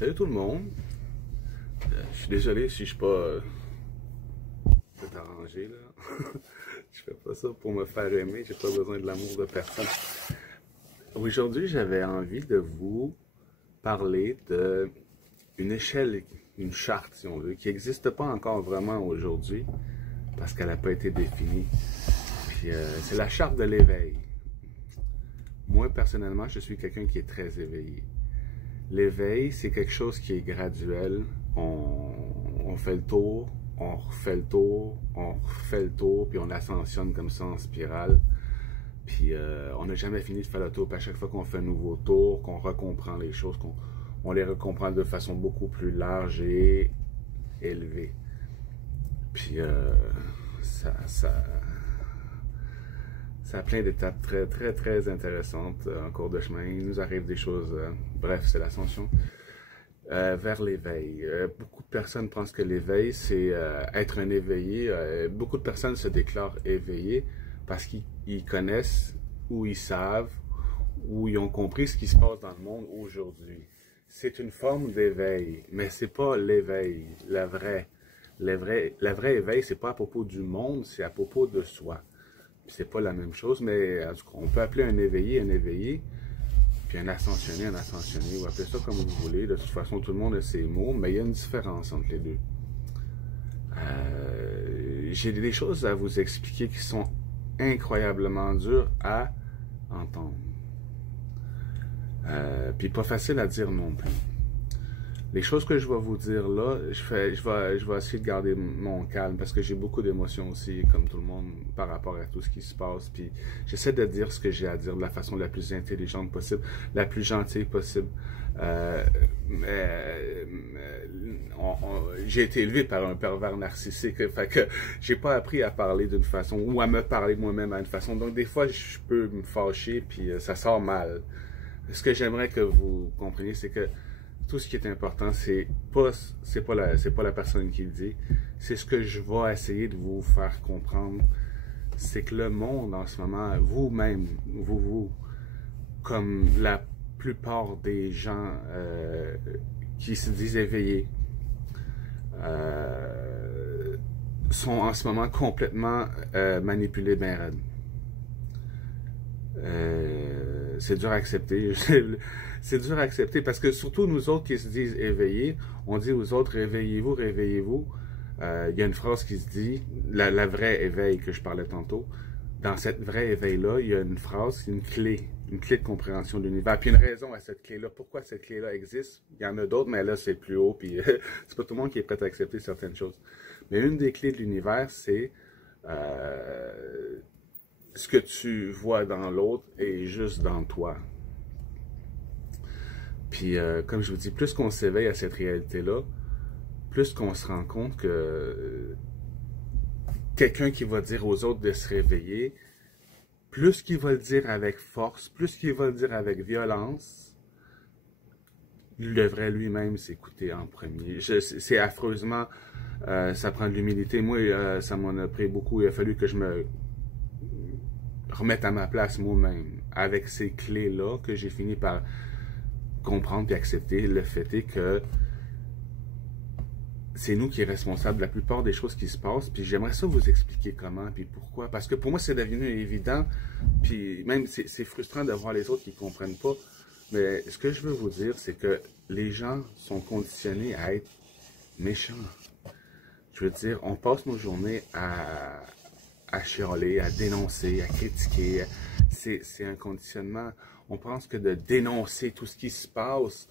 Salut tout le monde. Je suis désolé si je suis pas tout arrangé là. Je fais pas ça pour me faire aimer, j'ai pas besoin de l'amour de personne. Aujourd'hui, j'avais envie de vous parler d'une échelle, une charte si on veut, qui n'existe pas encore vraiment aujourd'hui parce qu'elle n'a pas été définie. Puis c'est la charte de l'éveil. Moi personnellement, je suis quelqu'un qui est très éveillé. L'éveil, c'est quelque chose qui est graduel. On fait le tour, on refait le tour, on refait le tour, puis on ascensionne comme ça en spirale. Puis on n'a jamais fini de faire le tour. Puis à chaque fois qu'on fait un nouveau tour, qu'on recomprend les choses, qu'on les recomprend de façon beaucoup plus large et élevée. Puis ça a plein d'étapes très intéressantes en cours de chemin. Il nous arrive des choses, bref, c'est l'ascension vers l'éveil. Beaucoup de personnes pensent que l'éveil, c'est être un éveillé. Beaucoup de personnes se déclarent éveillées parce qu'ils connaissent ou ils savent ou ils ont compris ce qui se passe dans le monde aujourd'hui. C'est une forme d'éveil, mais c'est pas l'éveil, la vraie éveil, c'est pas à propos du monde, c'est à propos de soi. C'est pas la même chose, mais en tout cas, on peut appeler un éveillé, puis un ascensionné, ou appelez ça comme vous voulez. De toute façon, tout le monde a ses mots, mais il y a une différence entre les deux. J'ai des choses à vous expliquer qui sont incroyablement dures à entendre. Puis pas facile à dire non plus. Les choses que je vais vous dire là, je vais essayer de garder mon calme parce que j'ai beaucoup d'émotions aussi, comme tout le monde, par rapport à tout ce qui se passe. Puis j'essaie de dire ce que j'ai à dire de la façon la plus intelligente possible, la plus gentille possible. J'ai été élevé par un pervers narcissique, fait que j'ai pas appris à parler d'une façon ou à me parler moi-même à une façon. Donc des fois, je peux me fâcher puis ça sort mal. Ce que j'aimerais que vous compreniez, c'est que tout ce qui est important, c'est pas la personne qui le dit, c'est ce que je vais essayer de vous faire comprendre. C'est que le monde en ce moment, vous-même, vous, comme la plupart des gens qui se disent éveillés, sont en ce moment complètement manipulés ben raide. C'est dur à accepter. C'est dur à accepter parce que surtout nous autres qui se disent éveillés, on dit aux autres réveillez-vous, réveillez-vous. Il y a une phrase qui se dit, la vraie éveil que je parlais tantôt, dans cette vraie éveil-là, il y a une phrase, une clé de compréhension de l'univers. Puis une raison à cette clé-là. Pourquoi cette clé-là existe? Il y en a d'autres, mais là c'est plus haut, puis c'est pas tout le monde qui est prêt à accepter certaines choses. Mais une des clés de l'univers, c'est ce que tu vois dans l'autre est juste dans toi. Puis, comme je vous dis, plus qu'on s'éveille à cette réalité-là, plus qu'on se rend compte que quelqu'un qui va dire aux autres de se réveiller, plus qu'il va le dire avec force, plus qu'il va le dire avec violence, il devrait lui-même s'écouter en premier. C'est affreusement, ça prend de l'humilité. Moi, ça m'en a pris beaucoup. Il a fallu que je me remette à ma place moi-même avec ces clés-là que j'ai fini par comprendre et accepter. Le fait est que c'est nous qui sommes responsables de la plupart des choses qui se passent, puis j'aimerais ça vous expliquer comment, puis pourquoi, parce que pour moi c'est devenu évident, puis même c'est frustrant de voir les autres qui ne comprennent pas, mais ce que je veux vous dire, c'est que les gens sont conditionnés à être méchants. Je veux dire, on passe nos journées à chialer, à dénoncer, à critiquer. C'est un conditionnement. On pense que de dénoncer tout ce qui se passe,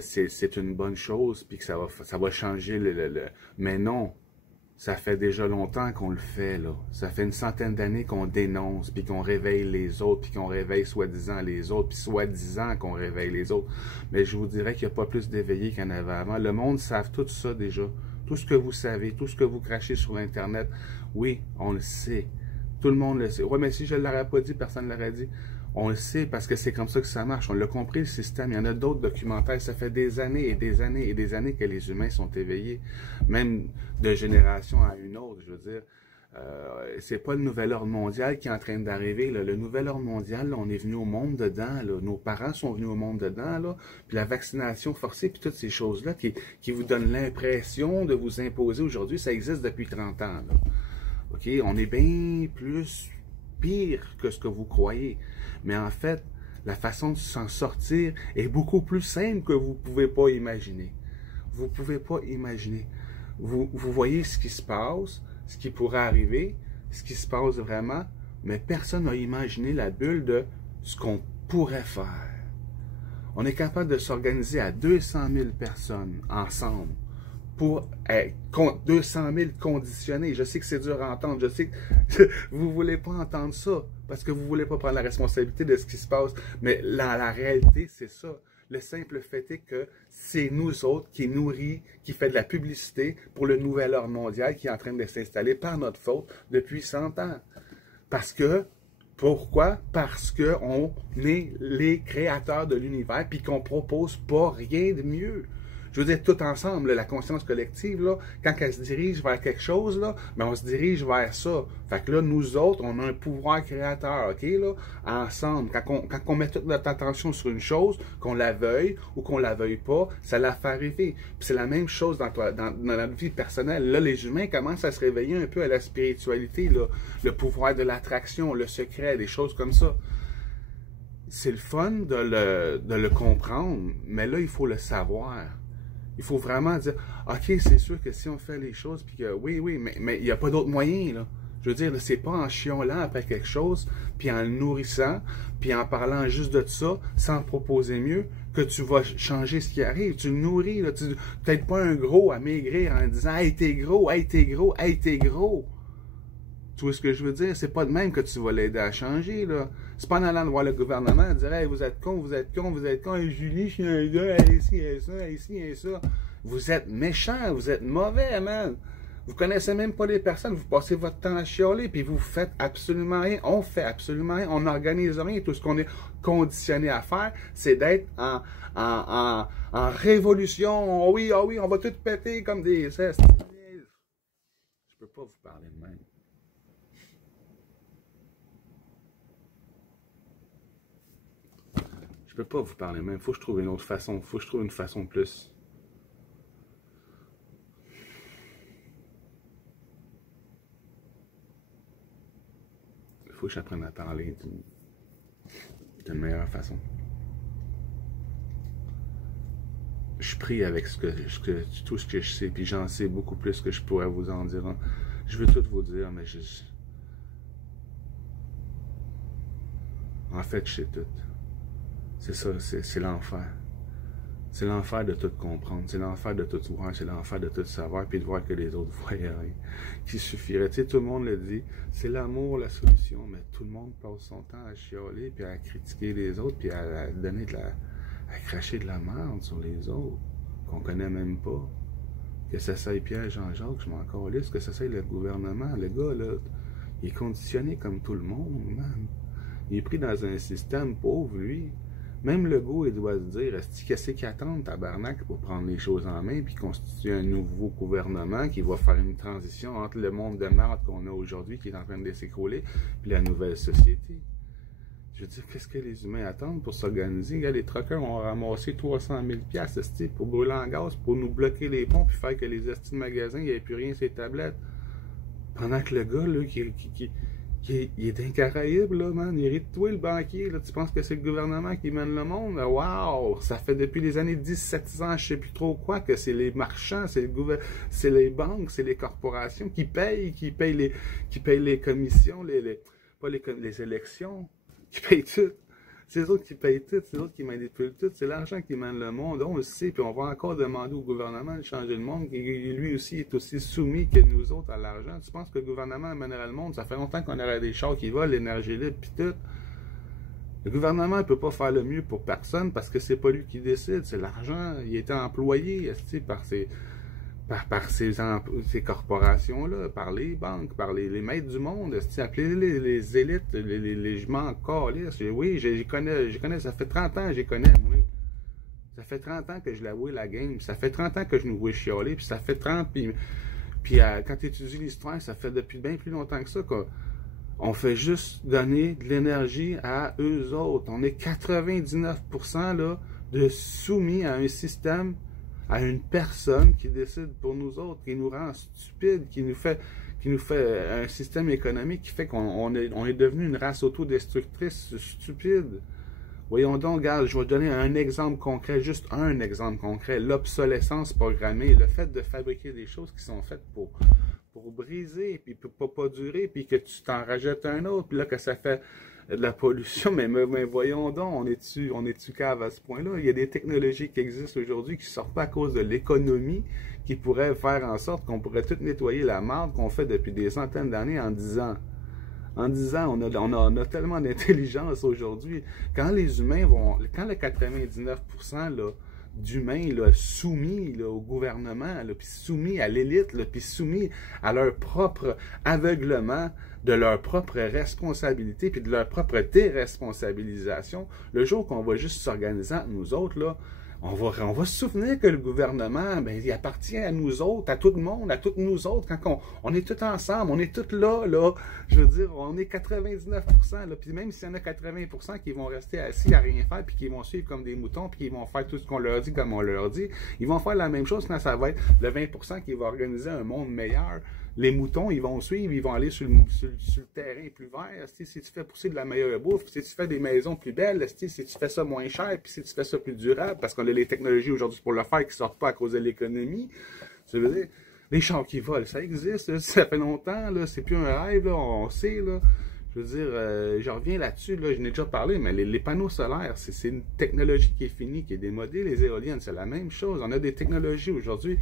c'est une bonne chose, puis que ça va changer Mais non, ça fait déjà longtemps qu'on le fait, là. Ça fait une centaine d'années qu'on dénonce, puis qu'on réveille les autres, puis qu'on réveille soi-disant les autres, puis soi-disant qu'on réveille les autres. Mais je vous dirais qu'il n'y a pas plus d'éveillés qu'il y en avait avant. Le monde savent tout ça déjà. Tout ce que vous savez, tout ce que vous crachez sur l'Internet, oui, on le sait. Tout le monde le sait. Ouais, mais si je ne l'aurais pas dit, personne ne l'aurait dit. On le sait parce que c'est comme ça que ça marche. On l'a compris, le système. Il y en a d'autres documentaires. Ça fait des années et des années et des années que les humains sont éveillés. Même de génération à une autre, je veux dire. C'est pas le nouvel ordre mondial qui est en train d'arriver. Le nouvel ordre mondial, là, on est venu au monde dedans. Là. Nos parents sont venus au monde dedans. Là. Puis la vaccination forcée, puis toutes ces choses-là qui vous donnent l'impression de vous imposer aujourd'hui, ça existe depuis 30 ans. Là. OK? On est bien plus pire que ce que vous croyez. Mais en fait, la façon de s'en sortir est beaucoup plus simple que vous ne pouvez pas imaginer. Vous ne pouvez pas imaginer. Vous voyez ce qui se passe, ce qui pourrait arriver, ce qui se passe vraiment, mais personne n'a imaginé la bulle de ce qu'on pourrait faire. On est capable de s'organiser à 200 000 personnes ensemble pour 200 000 conditionnés. Je sais que c'est dur à entendre, je sais que vous ne voulez pas entendre ça, parce que vous ne voulez pas prendre la responsabilité de ce qui se passe, mais la réalité, c'est ça. Le simple fait est que c'est nous autres qui nourrit, qui fait de la publicité pour le nouvel ordre mondial qui est en train de s'installer par notre faute depuis 100 ans. Parce que, pourquoi? Parce qu'on est les créateurs de l'univers puis qu'on propose pas rien de mieux. Je veux dire, tout ensemble, la conscience collective, là, quand elle se dirige vers quelque chose, là, ben on se dirige vers ça. Fait que là, nous autres, on a un pouvoir créateur, OK, là, ensemble. Quand on met toute notre attention sur une chose, qu'on la veuille ou qu'on la veuille pas, ça la fait arriver. Puis c'est la même chose dans notre vie personnelle. Là, les humains commencent à se réveiller un peu à la spiritualité, là, le pouvoir de l'attraction, le secret, des choses comme ça. C'est le fun de le comprendre, mais là, il faut le savoir. Il faut vraiment dire, OK, c'est sûr que si on fait les choses, puis que oui, mais il n'y a pas d'autre moyen, là. Je veux dire, c'est pas en chiolant après quelque chose, puis en le nourrissant, puis en parlant juste de ça, sans proposer mieux, que tu vas changer ce qui arrive. Tu le nourris, là. Peut-être pas un gros à maigrir en disant, hey, t'es gros, hey, t'es gros, hey, t'es gros. Tu vois ce que je veux dire? C'est pas de même que tu vas l'aider à changer, là. C'est pas en allant voir le gouvernement, dire, hey, vous êtes con, vous êtes con, vous êtes con, hey, Julie, je suis un gars, hey, ici, hey, ça, hey, ici, hey, ça. Vous êtes méchant, vous êtes mauvais, man. Vous connaissez même pas les personnes, vous passez votre temps à chialer, puis vous faites absolument rien. On fait absolument rien, on n'organise rien. Tout ce qu'on est conditionné à faire, c'est d'être en révolution. Oh oui, on va tout péter comme des... Je peux pas vous parler de même. Je peux pas vous parler même. Faut que je trouve une autre façon. Faut que je trouve une façon plus. Faut que j'apprenne à parler d'une meilleure façon. Je prie avec tout ce que je sais, puis j'en sais beaucoup plus que je pourrais vous en dire. Je veux tout vous dire, mais en fait, je sais tout. C'est ça, c'est l'enfer. C'est l'enfer de tout comprendre, c'est l'enfer de tout voir, c'est l'enfer de tout savoir, puis de voir que les autres voient rien. Qui suffirait, tu sais, tout le monde le dit, c'est l'amour la solution, mais tout le monde passe son temps à chialer, puis à critiquer les autres, puis à donner à cracher de la merde sur les autres, qu'on connaît même pas. Que ça soit Pierre Jean-Jacques, je m'en calisse, que ça soit le gouvernement, le gars, là, il est conditionné comme tout le monde, man. Il est pris dans un système pauvre, lui. Même le gars, il doit se dire, qu'est-ce qu'il attend, tabarnak, pour prendre les choses en main, puis constituer un nouveau gouvernement qui va faire une transition entre le monde de merde qu'on a aujourd'hui, qui est en train de s'écrouler, puis la nouvelle société. Je veux dire, qu'est-ce que les humains attendent pour s'organiser? Regarde, les truckers ont ramassé 300 000 $ pour brûler en gaz, pour nous bloquer les ponts, puis faire que les estis de magasins, il n'y avait plus rien sur les tablettes. Pendant que le gars, là, il est d'un Caraïbe, là, man. Il rit de toi, le banquier. Là. Tu penses que c'est le gouvernement qui mène le monde? Waouh! Ça fait depuis les années 1700, je sais plus trop quoi, que c'est les marchands, c'est les banques, c'est les corporations qui payent les commissions, pas les élections, qui payent tout. C'est les autres qui payent tout, c'est les autres qui manipulent tout. C'est l'argent qui mène le monde. On le sait, puis on va encore demander au gouvernement de changer le monde. Et lui aussi est aussi soumis que nous autres à l'argent. Tu penses que le gouvernement mènerait le monde? Ça fait longtemps qu'on aurait des chars qui volent, l'énergie libre, puis tout. Le gouvernement ne peut pas faire le mieux pour personne parce que c'est pas lui qui décide. C'est l'argent. Il était employé par ces corporations-là, par les banques, par les maîtres du monde, appelez-les les élites, je m'en calisse. Oui, je connais, ça fait 30 ans que je les connais, moi. Ça fait 30 ans que je l'avoue la game, ça fait 30 ans que je nous vois chialer, puis ça fait 30, puis Puis quand tu étudies l'histoire, ça fait depuis bien plus longtemps que ça qu'on fait juste donner de l'énergie à eux autres. On est 99% là, de soumis à un système, à une personne qui décide pour nous autres, qui nous rend stupides, qui nous fait un système économique qui fait qu'on est devenu une race autodestructrice stupide. Voyons donc, regarde, je vais donner un exemple concret, juste un exemple concret, l'obsolescence programmée, le fait de fabriquer des choses qui sont faites pour briser, puis pour pas durer, puis que tu t'en rajoutes un autre, puis là que ça fait de la pollution, mais voyons donc, on est-tu cave à ce point-là? Il y a des technologies qui existent aujourd'hui qui ne sortent pas à cause de l'économie, qui pourraient faire en sorte qu'on pourrait tout nettoyer la marde qu'on fait depuis des centaines d'années en 10 ans. En 10 ans, on a tellement d'intelligence aujourd'hui. Quand les humains quand le 99% là, d'humains là, soumis là, au gouvernement, là, puis soumis à l'élite, là, puis soumis à leur propre aveuglement, de leur propre responsabilité, puis de leur propre déresponsabilisation, le jour qu'on va juste s'organiser entre nous autres, là, on va se souvenir que le gouvernement, ben, il appartient à nous autres, à tout le monde, à toutes nous autres, quand on est tous ensemble, on est tous là, je veux dire, on est 99%, là, puis même s'il y en a 80% qui vont rester assis à rien faire, puis qui vont suivre comme des moutons, puis qui vont faire tout ce qu'on leur dit comme on leur dit, ils vont faire la même chose quand ça va être le 20% qui va organiser un monde meilleur. Les moutons, ils vont suivre, ils vont aller sur le terrain plus vert. Si tu fais pousser de la meilleure bouffe, si tu fais des maisons plus belles, si tu fais ça moins cher, puis si tu fais ça plus durable, parce qu'on a les technologies aujourd'hui pour le faire qui ne sortent pas à cause de l'économie. Ça veut dire, les chars qui volent, ça existe, ça fait longtemps, c'est plus un rêve, là, on sait. Là. Je veux dire, je reviens là-dessus, là, je n'ai déjà parlé, mais les panneaux solaires, c'est une technologie qui est finie, qui est démodée. Les éoliennes, c'est la même chose. On a des technologies aujourd'hui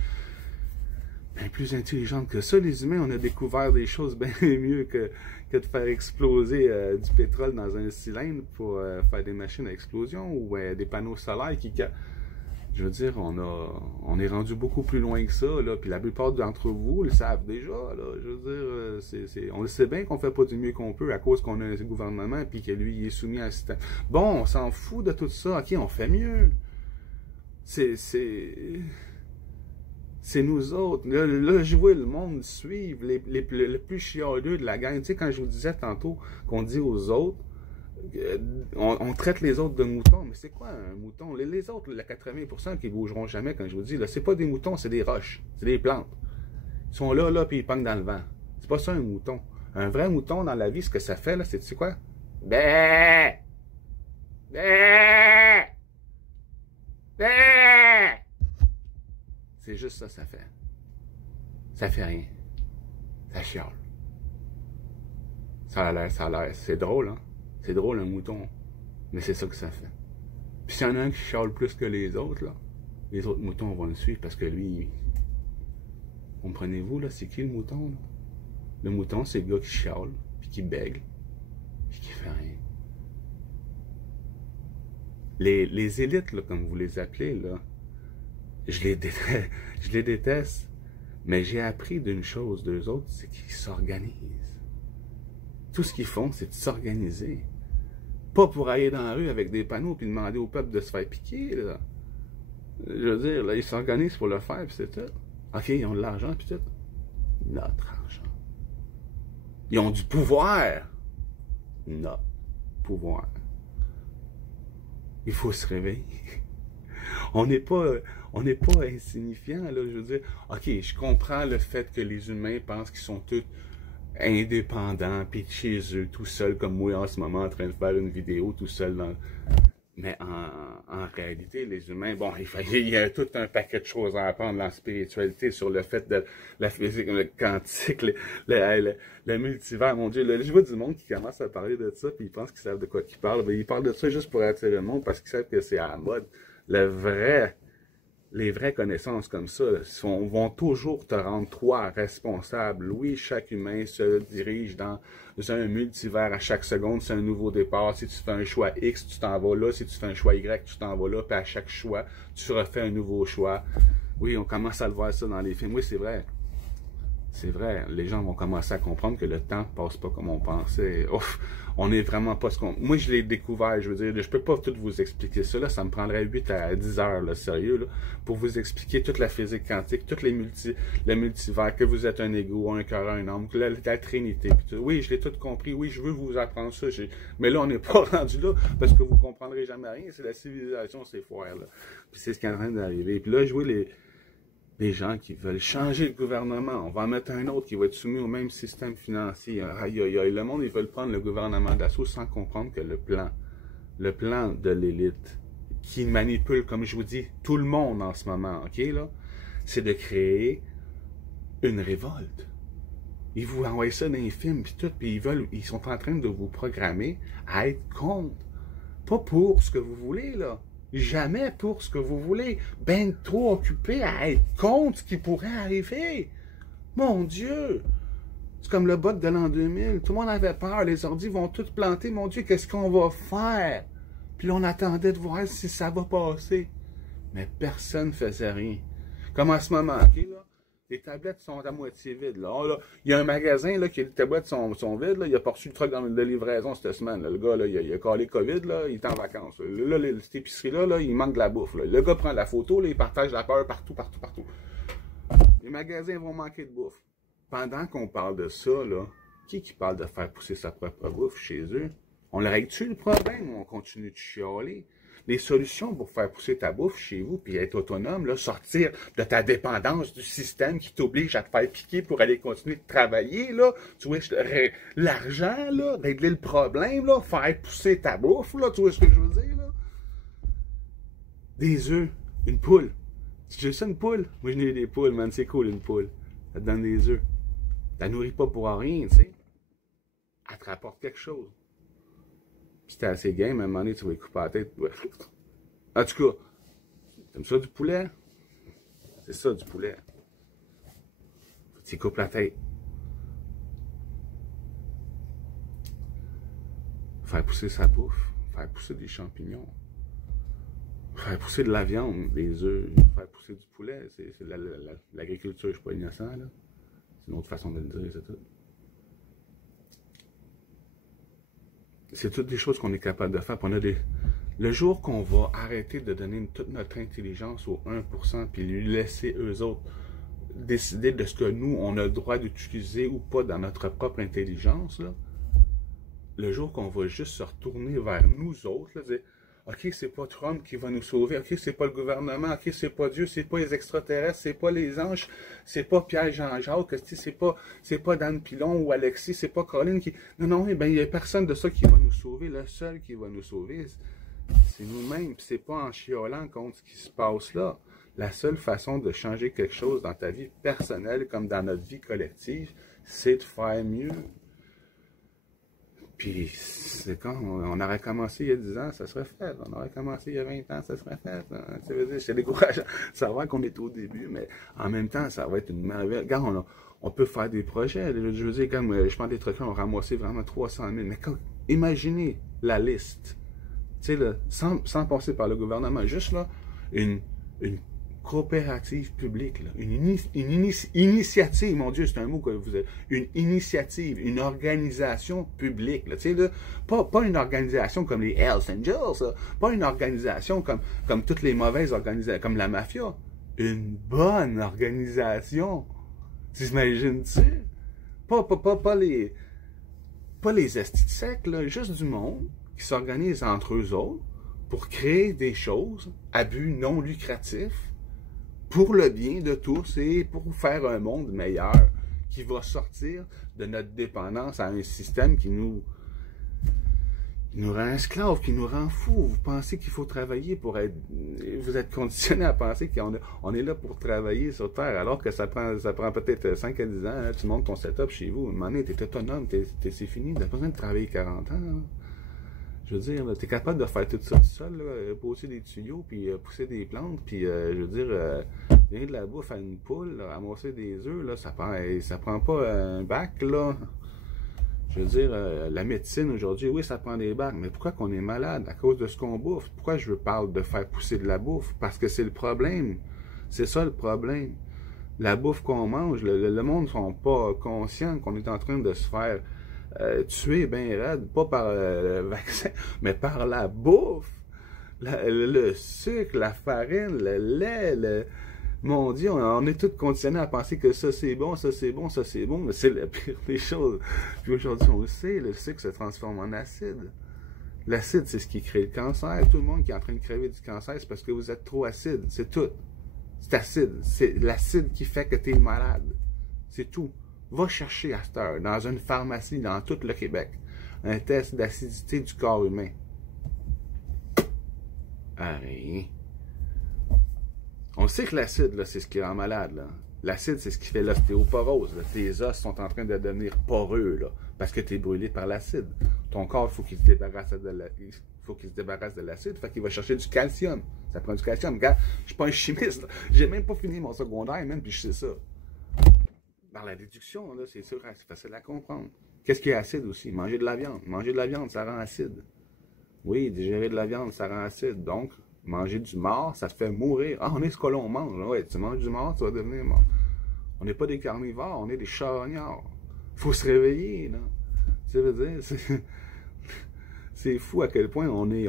bien plus intelligentes que ça, les humains. On a découvert des choses bien mieux que de faire exploser du pétrole dans un cylindre pour faire des machines à explosion ou des panneaux solaires qui... Je veux dire, on est rendu beaucoup plus loin que ça, là, puis la plupart d'entre vous le savent déjà, là, je veux dire, on le sait bien qu'on fait pas du mieux qu'on peut à cause qu'on a un gouvernement puis que lui, il est soumis à un système. Bon, on s'en fout de tout ça, ok, on fait mieux. C'est nous autres. Là, je vois le monde suivre le plus chialeux de la gang. Tu sais, quand je vous disais tantôt qu'on dit aux autres, on traite les autres de moutons, mais c'est quoi un mouton? Les autres, les 80% qui ne bougeront jamais, quand je vous dis, là, c'est pas des moutons, c'est des roches, c'est des plantes. Ils sont là, puis ils pognent dans le vent. C'est pas ça un mouton. Un vrai mouton dans la vie, ce que ça fait, là, c'est, tu sais quoi? Bé! Bé! Bé! C'est juste ça fait. Ça fait rien. Ça chiale. Ça a l'air. C'est drôle, hein? C'est drôle, un mouton. Mais c'est ça que ça fait. Puis s'il y en a un qui chiale plus que les autres, là, les autres moutons vont le suivre parce que lui, comprenez-vous, là, c'est qui le mouton, là? Le mouton, c'est le gars qui chiale, puis qui bègue, puis qui fait rien. Les élites, là, comme vous les appelez, là, je les déteste, mais j'ai appris d'une chose d'eux autres, c'est qu'ils s'organisent. Tout ce qu'ils font, c'est de s'organiser. Pas pour aller dans la rue avec des panneaux puis demander au peuple de se faire piquer, là. Je veux dire, là, ils s'organisent pour le faire, puis c'est tout. OK, ils ont de l'argent, puis tout. Notre argent. Ils ont du pouvoir. Notre pouvoir. Il faut se réveiller. On n'est pas insignifiant, là, je veux dire. OK, je comprends le fait que les humains pensent qu'ils sont tous indépendants, puis chez eux, tout seuls, comme moi en ce moment, en train de faire une vidéo tout seul. Mais en réalité, les humains, bon, il y a tout un paquet de choses à apprendre dans la spiritualité sur le fait de la physique le quantique, le multivers. Mon Dieu, là, je vois du monde qui commence à parler de ça, puis ils pensent qu'ils savent de quoi ils parlent. Mais ils parlent de ça juste pour attirer le monde parce qu'ils savent que c'est à la mode. Les vraies connaissances comme ça vont toujours te rendre toi responsable. Oui, chaque humain se dirige dans un multivers à chaque seconde, c'est un nouveau départ. Si tu fais un choix X, tu t'en vas là. Si tu fais un choix Y, tu t'en vas là. Puis à chaque choix, tu refais un nouveau choix. Oui, on commence à le voir ça dans les films. Oui, c'est vrai. c'est vrai, les gens vont commencer à comprendre que le temps passe pas comme on pensait. Ouf, on n'est vraiment pas ce qu'on... Moi, je l'ai découvert, je veux dire, je peux pas tout vous expliquer ça, là, ça me prendrait 8 à 10 heures, là, sérieux, là, pour vous expliquer toute la physique quantique, toutes les le multivers, que vous êtes un ego, un cœur, un âme, que la trinité. Oui, je l'ai tout compris, oui, je veux vous apprendre ça, mais là, on n'est pas rendu là, parce que vous comprendrez jamais rien, c'est la civilisation, c'est foire, là. Puis c'est ce qui est en train d'arriver. Puis là, je vois les gens qui veulent changer le gouvernement. On va en mettre un autre qui va être soumis au même système financier. Aïe, aïe, aïe. Le monde, ils veulent prendre le gouvernement d'assaut sans comprendre que le plan de l'élite, qui manipule, comme je vous dis, tout le monde en ce moment, OK, là, c'est de créer une révolte. Ils vous envoient ça dans les films, puis tout, puis ils sont en train de vous programmer à être contre. Pas pour ce que vous voulez, là. Jamais pour ce que vous voulez. Ben trop occupé à être contre ce qui pourrait arriver. Mon Dieu! C'est comme le bot de l'an 2000. Tout le monde avait peur. Les ordis vont tous planter. Mon Dieu, qu'est-ce qu'on va faire? Puis là, on attendait de voir si ça va passer. Mais personne ne faisait rien. Comme en ce moment, OK, là? Les tablettes sont à moitié vides. Là. Il y a un magasin là, qui les tablettes sont vides. Là. Il a pas reçu le truc de livraison cette semaine. Là. Le gars, là, il a collé COVID, là, il est en vacances. Là, cette épicerie-là, là, il manque de la bouffe. Là. Le gars prend la photo, là, il partage la peur partout. Les magasins vont manquer de bouffe. Pendant qu'on parle de ça, là, qui parle de faire pousser sa propre bouffe chez eux? On le règle-tu le problème ou on continue de chialer? Les solutions pour faire pousser ta bouffe chez vous puis être autonome, là, sortir de ta dépendance du système qui t'oblige à te faire piquer pour aller continuer de travailler, là, tu vois, l'argent, là, régler le problème, là, faire pousser ta bouffe, là, tu vois ce que je veux dire, là? Des œufs, une poule. Tu sais ça, une poule? Moi, je n'ai des poules, man, c'est cool, une poule. Ça te donne des œufs. Tu la nourris pas pour rien, tu sais. Elle te rapporte quelque chose. Puis t'es assez game, à un moment donné, tu vas lui couper la tête. En tout cas, t'aimes ça du poulet? C'est ça, du poulet. Tu lui coupes la tête. Faire pousser sa bouffe. Faire pousser des champignons. Faire pousser de la viande, des œufs. Faire pousser du poulet. C'est l'agriculture, je suis pas innocent, là. C'est une autre façon de le dire, c'est tout. C'est toutes des choses qu'on est capable de faire. Le jour qu'on va arrêter de donner toute notre intelligence aux 1% puis lui laisser eux autres décider de ce que nous, on a le droit d'utiliser ou pas dans notre propre intelligence, là, le jour qu'on va juste se retourner vers nous autres, là, dire OK, c'est pas Trump qui va nous sauver, OK, c'est pas le gouvernement, OK, c'est pas Dieu, c'est pas les extraterrestres, c'est pas les anges, c'est pas Pierre-Jean-Jacques, c'est pas Dan Pilon ou Alexis, c'est pas Colin qui... Non, eh ben, il y a personne de ça qui va nous sauver. Le seul qui va nous sauver, c'est nous-mêmes. Puis c'est pas en chiolant contre ce qui se passe là. La seule façon de changer quelque chose dans ta vie personnelle comme dans notre vie collective, c'est de faire mieux. Puis, c'est quand on aurait commencé il y a 10 ans, ça serait fait. On aurait commencé il y a 20 ans, ça serait fait. Ça veut dire, c'est décourageant. Ça va qu'on est au début, mais en même temps, ça va être une merveille. Regarde, on peut faire des projets. Je veux dire, comme je prends des trucs, on ramassé vraiment 300 000. Mais imaginez la liste. Tu sais, là, sans passer par le gouvernement, juste là, une coopérative publique, là, une initiative, mon Dieu, c'est un mot que vous avez, une initiative, une organisation publique, là, tu sais, là, pas une organisation comme les Hells Angels, là, pas une organisation comme toutes les mauvaises organisations, comme la mafia, une bonne organisation, t'imagines-tu? Pas les estis secs, là, juste du monde qui s'organise entre eux autres pour créer des choses à but non lucratif, pour le bien de tous et pour faire un monde meilleur qui va sortir de notre dépendance à un système qui nous rend esclaves, qui nous rend fous. Vous pensez qu'il faut travailler pour être... Vous êtes conditionné à penser qu'on est là pour travailler sur Terre, alors que ça prend peut-être 5 à 10 ans. Hein, tu montes ton setup chez vous. À un moment donné, tu es autonome, c'est fini. Tu n'as pas besoin de travailler 40 ans. Hein. Je veux dire, tu es capable de faire tout ça tout seul, là, poser des tuyaux, puis pousser des plantes, puis je veux dire, donner de la bouffe à une poule, là, amasser des œufs, là, ça prend pas un bac, là. Je veux dire, la médecine aujourd'hui, oui, ça prend des bacs, mais pourquoi qu'on est malade? À cause de ce qu'on bouffe. Pourquoi je parle de faire pousser de la bouffe? Parce que c'est le problème. C'est ça le problème. La bouffe qu'on mange, le monde ne sont pas conscients qu'on est en train de se faire tuer bien raide, pas par le vaccin, mais par la bouffe. Le sucre, la farine, le lait, mon Dieu, on est tous conditionnés à penser que ça c'est bon, ça c'est bon, ça c'est bon, mais c'est la pire des choses. Puis aujourd'hui, on le sait, le sucre se transforme en acide. L'acide, c'est ce qui crée le cancer. Tout le monde qui est en train de crever du cancer, c'est parce que vous êtes trop acide. C'est tout. C'est acide. C'est l'acide qui fait que tu es malade. C'est tout. Va chercher à cette heure, dans une pharmacie dans tout le Québec, un test d'acidité du corps humain. Rien. On sait que l'acide, c'est ce qui rend malade. L'acide, c'est ce qui fait l'ostéoporose. Tes os sont en train de devenir poreux, là, parce que tu es brûlé par l'acide. Ton corps, il faut qu'il se débarrasse de l'acide, fait qu'il va chercher du calcium. Ça prend du calcium. Regarde, je suis pas un chimiste. J'ai même pas fini mon secondaire, même, puis je sais ça. Par la déduction, là, c'est sûr, c'est facile à comprendre. Qu'est-ce qui est acide aussi? Manger de la viande. Manger de la viande, ça rend acide. Oui, digérer de la viande, ça rend acide. Donc, manger du mort, ça te fait mourir. Ah, on est ce que l'on mange. Ouais, tu manges du mort, tu vas devenir mort. On n'est pas des carnivores, on est des charognards. Faut se réveiller, là. Ça veut dire, c'est fou à quel point on est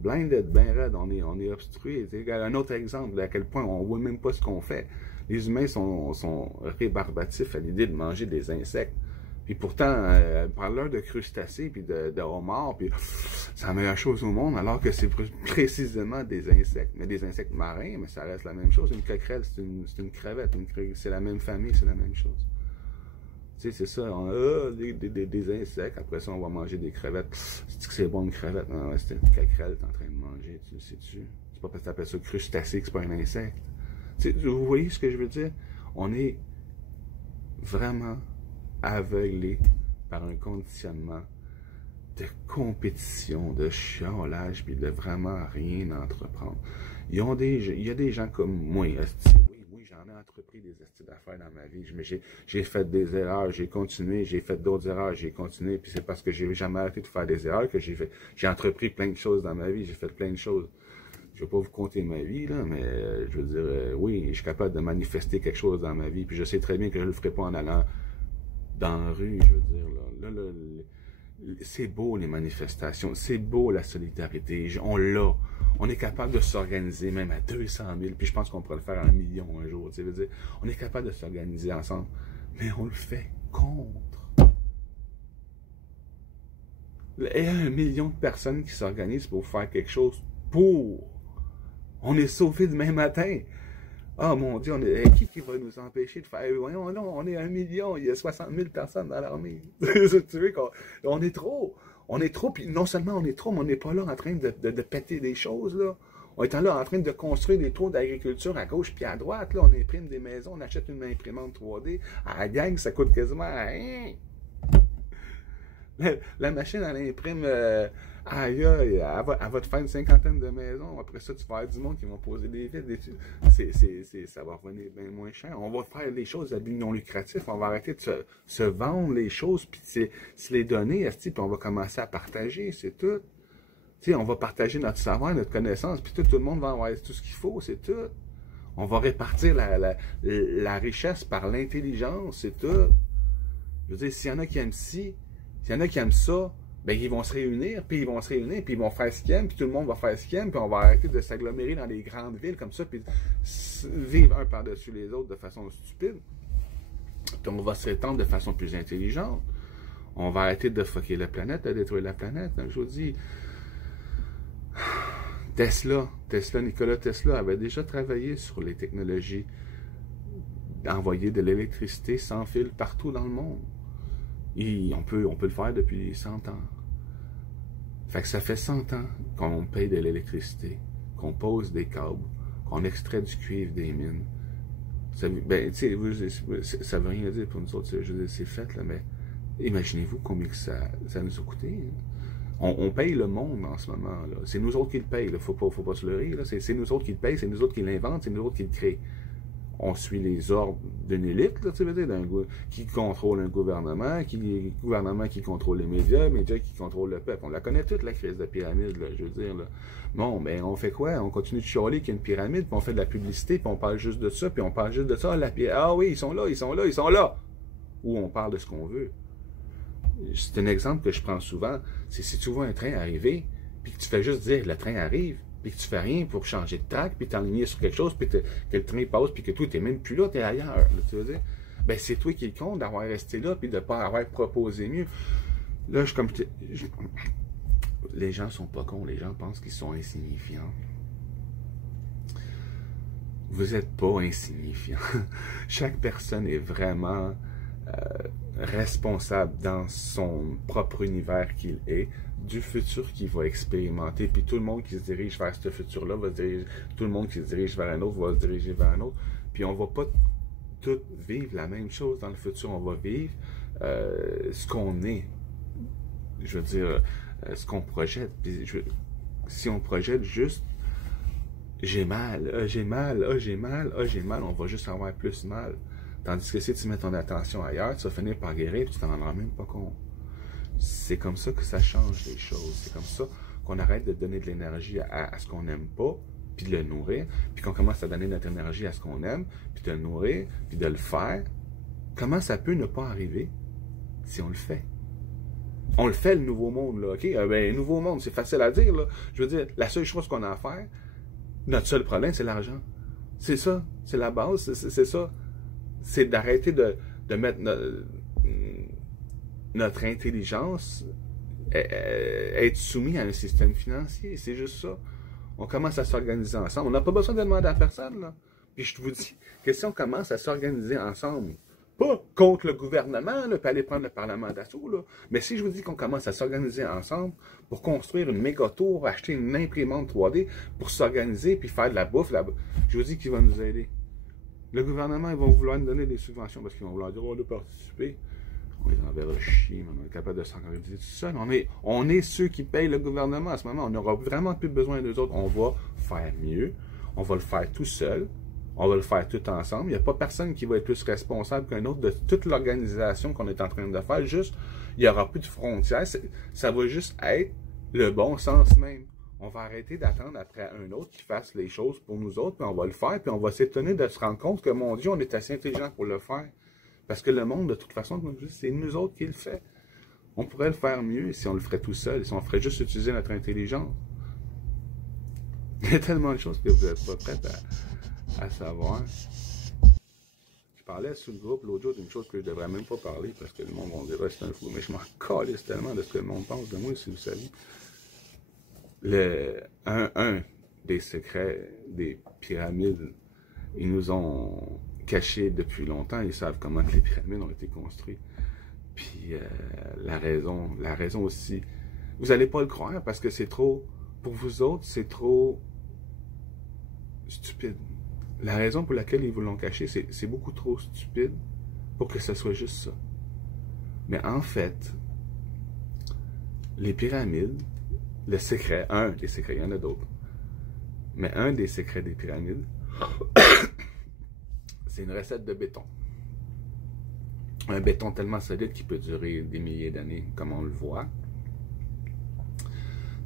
blinded, ben raide, on est obstrué. Un autre exemple à quel point on voit même pas ce qu'on fait. Les humains sont rébarbatifs à l'idée de manger des insectes. Puis pourtant, parle-leur de crustacés, puis de homards, puis c'est la meilleure chose au monde, alors que c'est précisément des insectes. Mais des insectes marins, mais ça reste la même chose. Une coquerelle, c'est une crevette. C'est la même famille, c'est la même chose. Tu sais, c'est ça. Des insectes. Après ça, on va manger des crevettes. C'est que c'est bon, une crevette. Non, ouais, c'est une coquerelle que tu es en train de manger. Tu le sais-tu? C'est pas parce que tu appelles ça crustacé que c'est pas un insecte. Vous voyez ce que je veux dire? On est vraiment aveuglés par un conditionnement de compétition, de chiolage, puis de vraiment rien entreprendre. Il y a des gens comme moi, oui, j'en ai entrepris des astuces d'affaires dans ma vie, mais j'ai fait des erreurs, j'ai continué, j'ai fait d'autres erreurs, j'ai continué, puis c'est parce que j'ai jamais arrêté de faire des erreurs que j'ai entrepris plein de choses dans ma vie, j'ai fait plein de choses. Je ne vais pas vous compter ma vie, là, mais je veux dire, oui, je suis capable de manifester quelque chose dans ma vie, puis je sais très bien que je ne le ferai pas en allant dans la rue, je veux dire, là, c'est beau les manifestations, c'est beau la solidarité, on l'a, on est capable de s'organiser même à 200 000, puis je pense qu'on pourrait le faire à 1 million un jour, tu sais, veux dire, on est capable de s'organiser ensemble, mais on le fait contre. Il y a 1 million de personnes qui s'organisent pour faire quelque chose pour. On est sauvés demain matin. Ah, mon Dieu, qui va nous empêcher de faire... Voyons, non, on est 1 million, il y a 60 000 personnes dans l'armée. Tu veux on est trop. On est trop, puis non seulement on est trop, mais on n'est pas là en train de péter des choses, là. On est là en train de construire des tours d'agriculture à gauche puis à droite, là. On imprime des maisons, on achète une imprimante 3D. À la gang, ça coûte quasiment rien. La machine, elle imprime... aïe, elle va te faire une 50aine de maisons. Après ça, tu vas avoir du monde qui vont poser des vides. Ça va revenir bien moins cher. On va faire les choses à but non lucratif. On va arrêter de se vendre les choses, puis se les donner, puis on va commencer à partager, c'est tout. T'sais, on va partager notre savoir, notre connaissance, puis tout le monde va avoir tout ce qu'il faut, c'est tout. On va répartir la richesse par l'intelligence, c'est tout. Je veux dire, s'il y en a qui aiment ci, s'il y en a qui aiment ça, ben ils vont se réunir, puis ils vont faire ce qu'ils aiment, puis tout le monde va faire ce qu'il aime, puis on va arrêter de s'agglomérer dans les grandes villes comme ça, puis vivre un par-dessus les autres de façon stupide. Puis on va s'étendre de façon plus intelligente. On va arrêter de fucker la planète, de détruire la planète. Je vous dis, Nikola Tesla avait déjà travaillé sur les technologies d'envoyer de l'électricité sans fil partout dans le monde. Et on peut le faire depuis 100 ans. Fait que ça fait 100 ans qu'on paye de l'électricité, qu'on pose des câbles, qu'on extrait du cuivre des mines. Ça, ben, ça veut rien dire pour nous autres, je veux dire, c'est fait, là, mais imaginez-vous combien que ça nous a coûté. On paye le monde en ce moment. C'est nous autres qui le payent. Il ne faut pas se leurrer. C'est nous autres qui le payent, c'est nous autres qui l'inventent, c'est nous autres qui le créent. on suit les ordres d'une élite, là, tu veux dire, qui contrôle un gouvernement, gouvernement qui contrôle les médias qui contrôlent le peuple. On la connaît toute, la crise de pyramide, là, je veux dire. Là. Bon, mais on fait quoi? On continue de chialer qu'il y a une pyramide, puis on fait de la publicité, puis on parle juste de ça, puis on parle juste de ça. Ah oui, ils sont là, ils sont là, ils sont là! Ou on parle de ce qu'on veut. C'est un exemple que je prends souvent. C'est si tu vois un train arriver, puis que tu fais juste dire, le train arrive, puis que tu fais rien pour changer de track, puis t'enligner sur quelque chose, puis que le train passe, puis que toi, t'es même plus là, t'es ailleurs, là, tu veux dire? Ben, c'est toi qui es le con d'avoir resté là, puis de ne pas avoir proposé mieux. Là, les gens sont pas cons, les gens pensent qu'ils sont insignifiants. Vous n'êtes pas insignifiant. Chaque personne est vraiment responsable dans son propre univers qu'il est, du futur qu'il va expérimenter. Puis tout le monde qui se dirige vers ce futur-là va se diriger, tout le monde qui se dirige vers un autre va se diriger vers un autre. Puis on va pas tous vivre la même chose dans le futur. On va vivre ce qu'on est. Je veux dire, ce qu'on projette. Puis si on projette juste j'ai mal, j'ai mal, j'ai mal, j'ai mal, on va juste avoir plus mal. Tandis que si tu mets ton attention ailleurs, tu vas finir par guérir et tu t'en rendras même pas compte. C'est comme ça que ça change les choses. C'est comme ça qu'on arrête de donner de l'énergie à ce qu'on n'aime pas, puis de le nourrir, puis qu'on commence à donner notre énergie à ce qu'on aime, puis de le nourrir, puis de le faire. Comment ça peut ne pas arriver si on le fait? On le fait, le nouveau monde, là, OK? Ben, nouveau monde, c'est facile à dire, là. Je veux dire, la seule chose qu'on a à faire, notre seul problème, c'est l'argent. C'est ça. C'est la base. C'est ça. C'est d'arrêter de mettre notre intelligence être soumis à un système financier. C'est juste ça. On commence à s'organiser ensemble. On n'a pas besoin de demander à personne, là. Puis je vous dis que si on commence à s'organiser ensemble, pas contre le gouvernement, là, puis aller prendre le Parlement d'assaut, là, mais si je vous dis qu'on commence à s'organiser ensemble pour construire une méga tour, acheter une imprimante 3D, pour s'organiser puis faire de la bouffe, je vous dis qu'il va nous aider. Le gouvernement, ils vont vouloir nous donner des subventions parce qu'ils vont vouloir dire on doit participer. On les enverra chier, on est capable de s'organiser tout seul. On est ceux qui payent le gouvernement à ce moment. On n'aura vraiment plus besoin d'eux autres. On va faire mieux. On va le faire tout seul. On va le faire tout ensemble. Il n'y a pas personne qui va être plus responsable qu'un autre de toute l'organisation qu'on est en train de faire. Juste, il n'y aura plus de frontières. Ça va juste être le bon sens même. On va arrêter d'attendre après un autre qui fasse les choses pour nous autres, puis on va le faire, puis on va s'étonner de se rendre compte que, mon Dieu, on est assez intelligent pour le faire. Parce que le monde, de toute façon, c'est nous autres qui le fait. On pourrait le faire mieux si on le ferait tout seul, si on ferait juste utiliser notre intelligence. Il y a tellement de choses que vous n'êtes pas prêts à savoir. Je parlais sous le groupe l'autre jour d'une chose que je ne devrais même pas parler parce que le monde va dire c'est un fou, mais je m'en calisse tellement de ce que le monde pense de moi, si vous savez. Un des secrets des pyramides, ils nous ont cachés depuis longtemps, ils savent comment les pyramides ont été construites. Puis la raison aussi, vous n'allez pas le croire parce que c'est trop, pour vous autres, c'est trop stupide. La raison pour laquelle ils vous l'ont caché, c'est beaucoup trop stupide pour que ce soit juste ça. Mais en fait, les pyramides, le secret, un des secrets, il y en a d'autres, mais un des secrets des pyramides, c'est une recette de béton. Un béton tellement solide qui peut durer des milliers d'années, comme on le voit.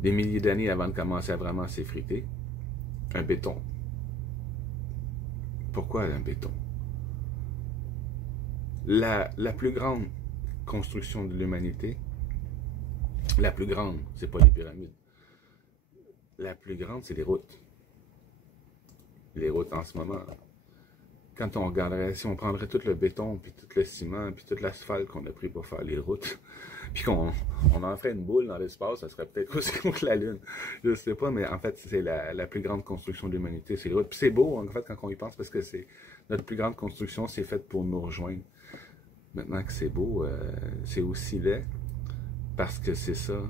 Des milliers d'années avant de commencer à vraiment s'effriter. Un béton. Pourquoi un béton? La plus grande construction de l'humanité, la plus grande, c'est pas les pyramides. La plus grande, c'est les routes. Les routes en ce moment. Quand on regarderait, si on prendrait tout le béton, puis tout le ciment, puis tout l'asphalte qu'on a pris pour faire les routes, puis qu'on en ferait une boule dans l'espace, ça serait peut-être aussi gros que la Lune. Je sais pas, mais en fait, c'est la plus grande construction de l'humanité, c'est les routes. Puis c'est beau, en fait, quand on y pense, parce que c'est notre plus grande construction, c'est faite pour nous rejoindre. Maintenant que c'est beau, c'est aussi laid, parce que c'est ça.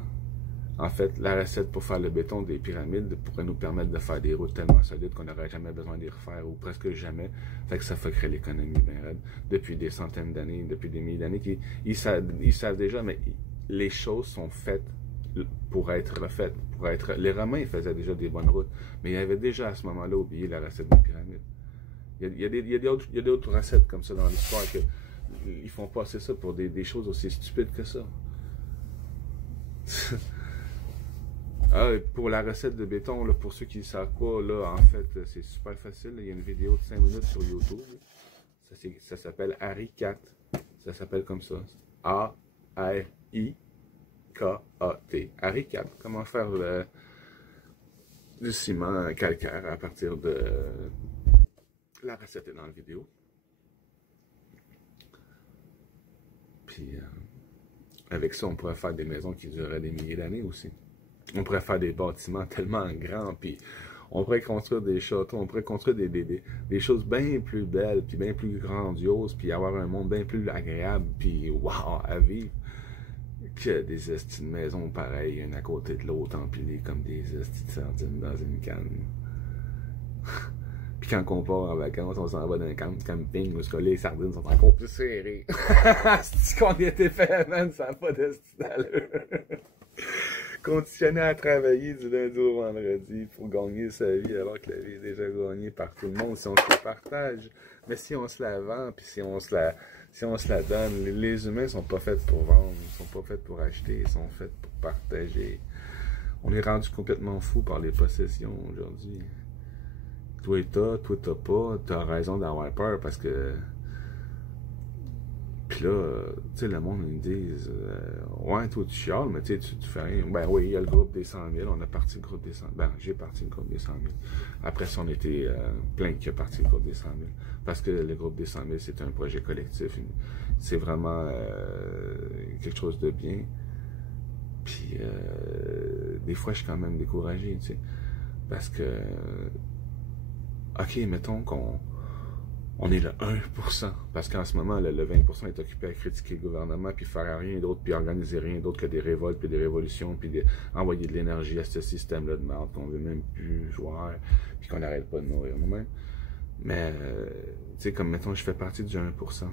En fait, la recette pour faire le béton des pyramides pourrait nous permettre de faire des routes tellement solides qu'on n'aurait jamais besoin d'y refaire, ou presque jamais. Fait que ça ferait l'économie bien raide. Depuis des centaines d'années, depuis des milliers d'années, ils savent déjà, mais les choses sont faites pour être refaites. Les Romains, ils faisaient déjà des bonnes routes, mais ils avaient déjà à ce moment-là oublié la recette des pyramides. Il y a d'autres recettes comme ça dans l'histoire que ils font passer ça pour des choses aussi stupides que ça. Ah, pour la recette de béton, là, pour ceux qui ne savent pas, là, en fait, c'est super facile. Il y a une vidéo de 5 minutes sur YouTube. Ça s'appelle Harry 4. Ça s'appelle comme ça. A-R-I-K-A-T. Harry 4. Comment faire du ciment calcaire à partir de... La recette est dans la vidéo. Puis, avec ça, on pourrait faire des maisons qui dureraient des milliers d'années aussi. On pourrait faire des bâtiments tellement grands, puis on pourrait construire des châteaux, on pourrait construire des choses bien plus belles, puis bien plus grandioses, puis avoir un monde bien plus agréable, puis wow, à vivre, que des estis de maisons pareilles, une à côté de l'autre, empilées comme des estis de sardines dans une canne. Puis quand on part en vacances, on s'en va dans un camping où les sardines sont encore plus serrées. C'est qu'on y était fait, man, ça n'a pas de style d'allure. Continuer à travailler du lundi au vendredi pour gagner sa vie alors que la vie est déjà gagnée par tout le monde si on se la partage. Mais si on se la vend, puis si on se la donne, les humains sont pas faits pour vendre, ils sont pas faits pour acheter, ils sont faits pour partager. On est rendu complètement fou par les possessions aujourd'hui. Toi t'as pas, t'as raison d'avoir peur parce que... Puis là, tu sais, le monde, ils me disent, ouais, toi, tu chiales, mais tu fais rien. Ben oui, il y a le groupe des 100 000, on a parti le groupe des 100 000. Ben, j'ai parti le groupe des 100 000. Après ça, on était plein qui a parti le groupe des 100 000. Parce que le groupe des 100 000, c'est un projet collectif. C'est vraiment quelque chose de bien. Puis, des fois, je suis quand même découragé, tu sais. Parce que, OK, mettons qu'on... On est le 1%, parce qu'en ce moment, le 20% est occupé à critiquer le gouvernement, puis faire rien d'autre, puis organiser rien d'autre que des révoltes, puis des révolutions, puis envoyer de l'énergie à ce système-là de merde qu'on veut même plus jouer, puis qu'on n'arrête pas de nourrir nous-mêmes. Mais, tu sais, comme mettons, je fais partie du 1%.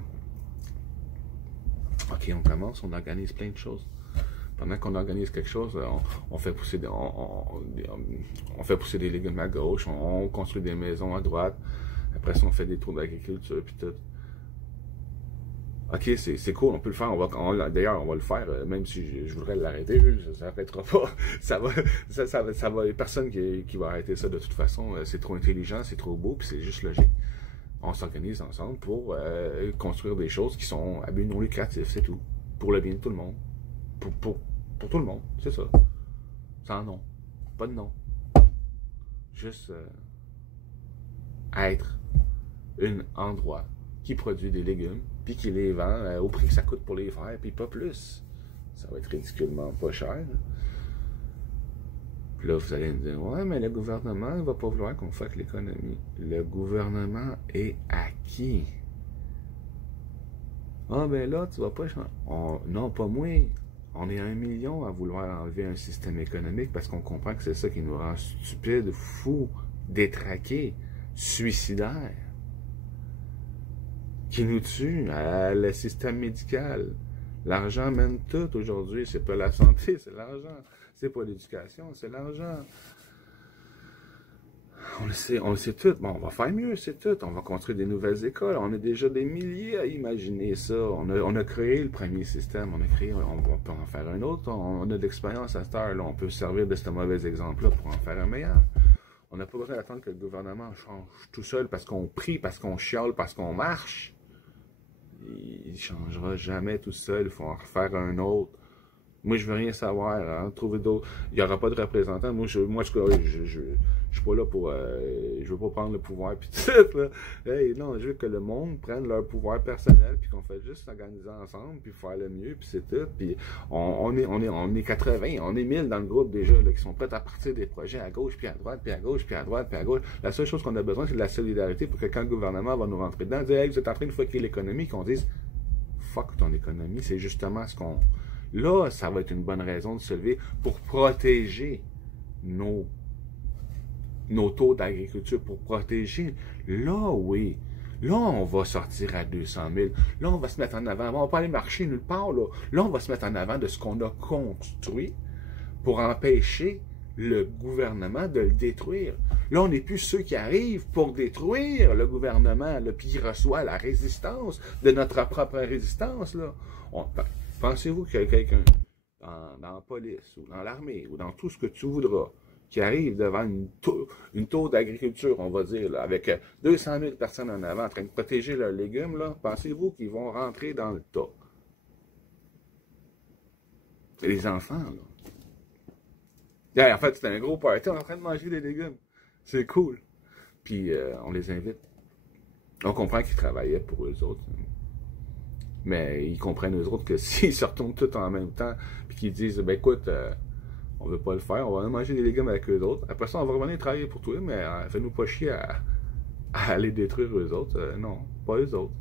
OK, on commence, on organise plein de choses. Pendant qu'on organise quelque chose, on fait pousser on fait pousser des légumes à gauche, on construit des maisons à droite. Après ça, on fait des tours d'agriculture, puis tout. OK, c'est cool, on peut le faire. D'ailleurs, on va le faire, même si je voudrais l'arrêter, ça n'arrêtera pas. Ça va, personne qui va arrêter ça de toute façon. C'est trop intelligent, c'est trop beau, puis c'est juste logique. On s'organise ensemble pour construire des choses qui sont à but non lucratif, c'est tout. Pour le bien de tout le monde. Pour tout le monde, c'est ça. Sans nom. Pas de nom. Juste être un endroit qui produit des légumes, puis qui les vend au prix que ça coûte pour les faire, puis pas plus. Ça va être ridiculement pas cher. Puis là, vous allez me dire, ouais, mais le gouvernement ne va pas vouloir qu'on fasse l'économie. Le gouvernement est à qui? Ah, ben là, tu vas pas changer. Non, pas moi. On est 1 million à vouloir enlever un système économique parce qu'on comprend que c'est ça qui nous rend stupides, fous, détraqués, suicidaires, qui nous tue, le système médical. L'argent mène tout aujourd'hui. C'est pas la santé, c'est l'argent. C'est pas l'éducation, c'est l'argent. On le sait tout. Bon, on va faire mieux, c'est tout. On va construire des nouvelles écoles. On a déjà des milliers à imaginer ça. On a créé le premier système. On peut en faire un autre. On a de l'expérience à cette heure-là. On peut servir de ce mauvais exemple-là pour en faire un meilleur. On n'a pas besoin d'attendre que le gouvernement change tout seul parce qu'on prie, parce qu'on chiale, parce qu'on marche. Il ne changera jamais tout seul. Il faut en refaire un autre. Moi, je veux rien savoir. Hein, trouver d'autres. Il n'y aura pas de représentants. Moi, je suis pas là pour... je veux pas prendre le pouvoir puis tout, là. Hey, non, je veux que le monde prenne leur pouvoir personnel puis qu'on fait juste s'organiser ensemble puis faire le mieux puis c'est tout. Puis on est 80, on est 1000 dans le groupe déjà là, qui sont prêts à partir des projets à gauche puis à droite puis à gauche puis à droite puis à gauche. La seule chose qu'on a besoin, c'est de la solidarité pour que quand le gouvernement va nous rentrer dedans, dire hey, vous êtes en train de fucker l'économie, qu'on dise fuck ton économie, c'est justement ce qu'on... Là, ça va être une bonne raison de se lever pour protéger nos taux d'agriculture, pour protéger. Là, oui. Là, on va sortir à 200 000. Là, on va se mettre en avant. On va pas aller marcher nulle part, là. Là, on va se mettre en avant de ce qu'on a construit pour empêcher le gouvernement de le détruire. Là, on n'est plus ceux qui arrivent pour détruire le gouvernement, là, puis qui reçoit la résistance de notre propre résistance. Là. Pensez-vous qu'il y a quelqu'un dans la police, ou dans l'armée, ou dans tout ce que tu voudras, qui arrive devant une tour d'agriculture, on va dire, là, avec 200 000 personnes en avant en train de protéger leurs légumes, là, pensez-vous qu'ils vont rentrer dans le tas? Les enfants, là. Yeah, en fait, c'était un gros party, on est en train de manger des légumes. C'est cool. Puis, on les invite. On comprend qu'ils travaillaient pour eux autres. Mais ils comprennent eux autres que s'ils se retournent tous en même temps, puis qu'ils disent, ben écoute, on veut pas le faire, on va manger des légumes avec eux autres. Après ça, on va revenir travailler pour toi, mais fais-nous pas chier à aller détruire eux autres. Non, pas eux autres.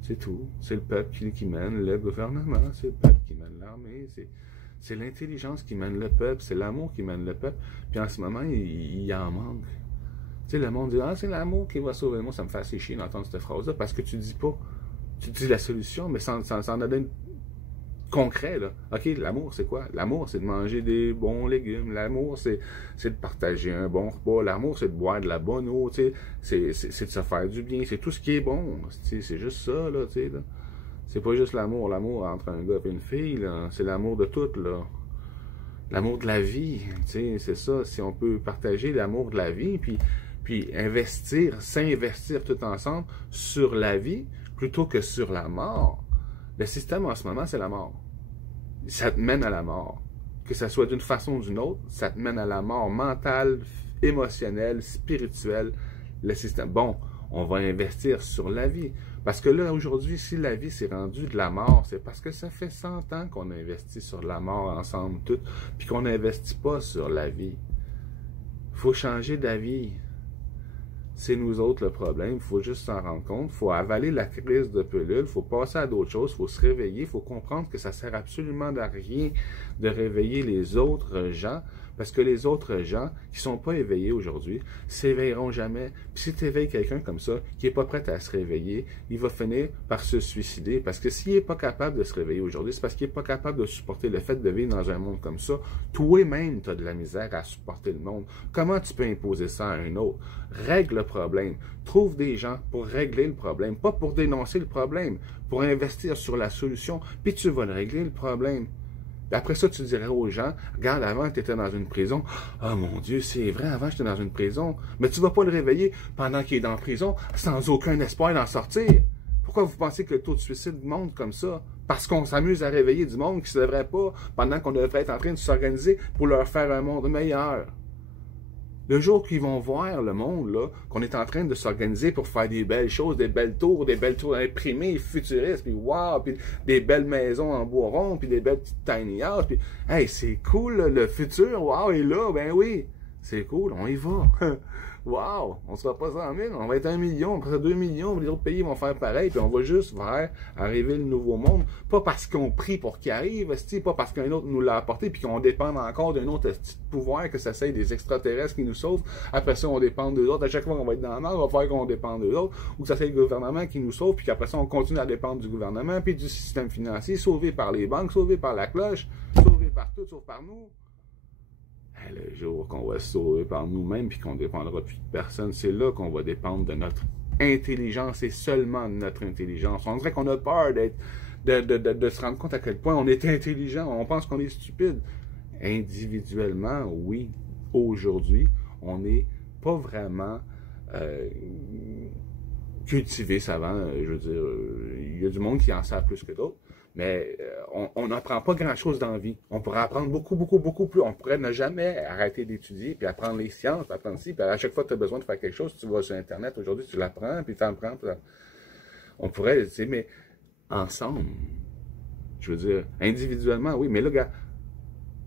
C'est tout. C'est le peuple qui mène le gouvernement, c'est le peuple qui mène l'armée, c'est l'intelligence qui mène le peuple, c'est l'amour qui mène le peuple. Puis en ce moment, il en manque. Tu sais, le monde dit, ah, c'est l'amour qui va sauver le monde. Ça me fait assez chier d'entendre cette phrase-là, parce que tu dis pas, tu dis la solution, mais sans en donner concret, là. OK, l'amour, c'est quoi? L'amour, c'est de manger des bons légumes. L'amour, c'est de partager un bon repas. L'amour, c'est de boire de la bonne eau, tu sais. C'est de se faire du bien. C'est tout ce qui est bon. C'est juste ça, là, tu sais, là. C'est pas juste l'amour entre un gars et une fille, là. C'est l'amour de tout, là. L'amour de la vie, tu sais, c'est ça. Si on peut partager l'amour de la vie, puis investir, s'investir tout ensemble sur la vie, plutôt que sur la mort. Le système en ce moment, c'est la mort. Ça te mène à la mort. Que ça soit d'une façon ou d'une autre, ça te mène à la mort mentale, émotionnelle, spirituelle. Le système. Bon, on va investir sur la vie. Parce que là, aujourd'hui, si la vie s'est rendue de la mort, c'est parce que ça fait 100 ans qu'on investit sur la mort ensemble, toutes, puis qu'on n'investit pas sur la vie. Il faut changer d'avis. C'est nous autres le problème, il faut juste s'en rendre compte, il faut avaler la crise de pilule, il faut passer à d'autres choses, il faut se réveiller, il faut comprendre que ça sert absolument à rien de réveiller les autres gens, parce que les autres gens qui ne sont pas éveillés aujourd'hui s'éveilleront jamais. Puis si tu éveilles quelqu'un comme ça, qui n'est pas prêt à se réveiller, il va finir par se suicider, parce que s'il n'est pas capable de se réveiller aujourd'hui, c'est parce qu'il n'est pas capable de supporter le fait de vivre dans un monde comme ça. Toi-même, tu as de la misère à supporter le monde. Comment tu peux imposer ça à un autre? Règle le problème. Trouve des gens pour régler le problème, pas pour dénoncer le problème, pour investir sur la solution, puis tu vas le régler le problème. Puis après ça, tu dirais aux gens, regarde, avant, tu étais dans une prison. Ah, mon Dieu, c'est vrai, avant, j'étais dans une prison. Mais tu ne vas pas le réveiller pendant qu'il est dans la prison, sans aucun espoir d'en sortir. Pourquoi vous pensez que le taux de suicide monte comme ça? Parce qu'on s'amuse à réveiller du monde qui ne se devrait pas, pendant qu'on devrait être en train de s'organiser pour leur faire un monde meilleur. Le jour qu'ils vont voir le monde, là, qu'on est en train de s'organiser pour faire des belles choses, des belles tours imprimées, futuristes, puis wow, puis des belles maisons en bois rond, puis des belles petites tiny houses, puis hey, c'est cool, là, le futur, wow, est là, ben oui, c'est cool, on y va. Wow, on sera pas 100 000, on va être 1 million, après 2 millions, les autres pays vont faire pareil, puis on va juste vers arriver le nouveau monde, pas parce qu'on prie pour qu'il arrive, pas parce qu'un autre nous l'a apporté, puis qu'on dépend encore d'un autre pouvoir, que ça soit des extraterrestres qui nous sauvent, après ça on dépend d'eux autres, à chaque fois qu'on va être dans la merde, on va faire qu'on dépend d'eux autres, ou que ça soit le gouvernement qui nous sauve, puis qu'après ça on continue à dépendre du gouvernement, puis du système financier, sauvé par les banques, sauvé par la cloche, sauvé par tout, sauf par nous. Le jour qu'on va se sauver par nous-mêmes puis qu'on ne dépendra plus de personne, c'est là qu'on va dépendre de notre intelligence et seulement de notre intelligence. On dirait qu'on a peur de se rendre compte à quel point on est intelligent, on pense qu'on est stupide. Individuellement, oui, aujourd'hui, on n'est pas vraiment cultivé savant. Je veux dire, il y a du monde qui en sait plus que d'autres. Mais on n'apprend pas grand-chose dans la vie. On pourrait apprendre beaucoup, beaucoup, beaucoup plus. On pourrait ne jamais arrêter d'étudier, puis apprendre les sciences, puis apprendre ci, puis à chaque fois que tu as besoin de faire quelque chose, tu vas sur Internet, aujourd'hui, tu l'apprends, puis tu en prends. On pourrait, tu sais, mais ensemble, je veux dire, individuellement, oui, mais là, regarde,